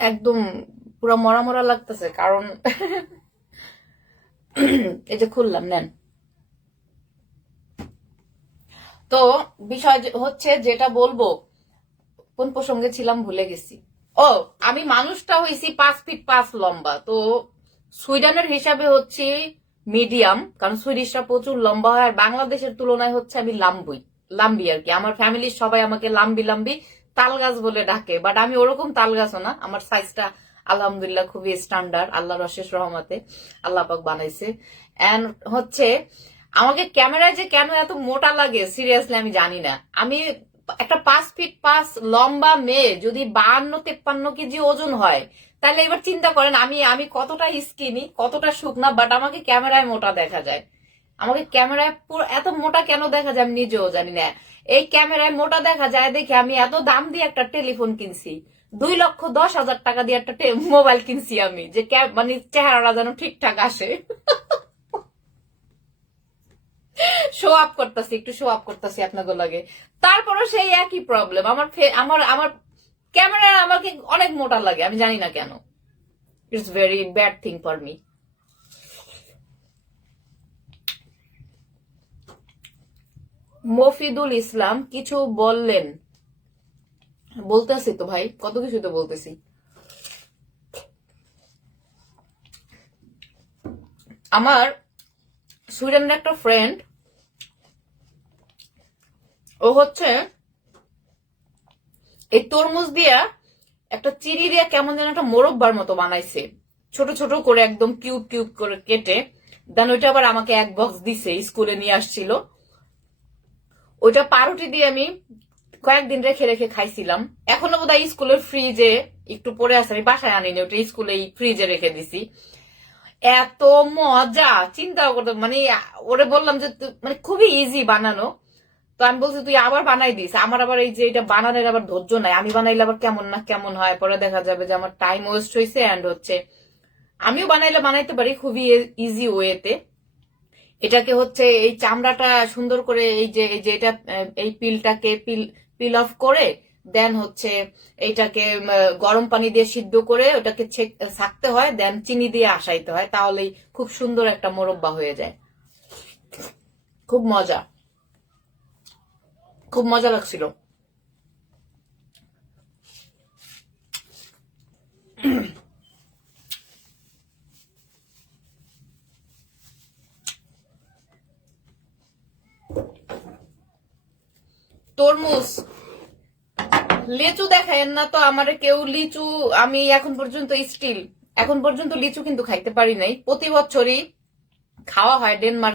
একদম পুরো মরা মরা লাগতেছে, কারণ এই যে খুললাম, নেন। তো বিষয় হচ্ছে, যেটা বলবো, কোন প্রসঙ্গে ছিলাম ভুলে গেছি। ও, আমি মানুষটা হইছি 5 ফিট 5 লম্বা। তো সুইডেনের হিসাবে হচ্ছে মিডিয়াম, কারণ সুইডিশরা প্রচুর লম্বা হয়, আর বাংলাদেশের তুলনায় হচ্ছে আমি লাম্বি আর কি। আমার ফ্যামিলির সবাই আমাকে লাম্বি লাম্বি তাল গাছ বলে ডাকে, বাট আমি ওরকম তাল গাছও না। আমার সাইজটা আলহামদুলিল্লাহ খুবই স্ট্যান্ডার্ড, আল্লাহর অশেষ রহমতে আল্লাহ পাক বানাইছে। এন্ড হচ্ছে, আমাকে ক্যামেরায় যে কেন এত মোটা লাগে সিরিয়াসলি আমি জানি না। আমি একটা 5 ফিট 5 লম্বা মেয়ে যদি 52-53 কেজি ওজন হয়, তাহলে এবার চিন্তা করেন আমি আমি কতটা স্কিনি, কতটা শুকনা, বাট আমাকে ক্যামেরায় মোটা দেখা যায়। আমাকে ক্যামেরায় পুরো এত মোটা কেন দেখা যায় আমি নিজেও জানি না। এই ক্যামেরায় মোটা দেখা যায় দেখে আমি এত দাম দিয়ে একটা টেলিফোন কিনছি, 2,10,000 টাকা দিয়ে একটা মোবাইল কিনছি আমি, যে মানে চেহারাটা যেন ঠিকঠাক আসে। শো আপ করতেছি, একটু শো আপ করতেছি আপনাদের লাগে। তারপরও সেই একই প্রবলেম, আমার আমার ক্যামেরা আমাকে অনেক মোটা লাগে, আমি জানি না কেন। It's very bad thing for me. Mofidul Islam কিছু বললেন? বলতেছি তো ভাই, কত কিছু তো বলতেছি। আমার সুইডেনের একটা ফ্রেন্ড, ও হচ্ছে এই তরমুজ দিয়া একটা চিনি দিয়া কেমন যেন একটা মোরব্বার মতো বানাইছে, ছোট ছোট করে একদম কিউব কিউব করে কেটে। দেন ওইটা আবার আমাকে এক বক্স দিছে, স্কুলে নিয়ে আসছিল। ওইটা পাউরুটি দিয়ে আমি কয়েকদিন রেখে রেখে খাইছিলাম। এখনো বোধহয় স্কুলের ফ্রিজে একটু পরে আছে, আমি বাসায় আনিনি, ওটা স্কুলে ফ্রিজে রেখে দিছি। এত মজা, চিন্তাও করতে মানে, ওরে বললাম যে মানে খুবই ইজি বানানো। তো আমি বলছি তুই আবার বানাই দিস, আমার আবার এই যে এটা বানানোর আবার ধৈর্য নাই, আমি বানাইলে আবার কেমন না কেমন হয়, পরে দেখা যাবে যে আমার টাইম ওয়েস্ট হয়েছে। এন্ড হচ্ছে আমিও বানাইলে বানাইতে পারি খুবই ইজি ওয়েতে। এটাকে হচ্ছে এই চামড়াটা সুন্দর করে এই যে এটা এই পিলটাকে পিল অফ করে, দেন হচ্ছে এইটাকে গরম পানি দিয়ে সিদ্ধ করে ওটাকে ছাকতে হয়, দেন চিনি দিয়ে আসাইতে হয়, তাহলেই খুব সুন্দর একটা মোরব্বা হয়ে যায়। খুব মজা, খুব মজা লাগছিল। তরমুজ, লিচু দেখায়েন না তো আমারে কেউ লিচু। আমি এখন পর্যন্ত লিচু কিন্তু খাইতে পারি নাই। প্রতি বছরই খাওয়া হয় ডেনমার্ক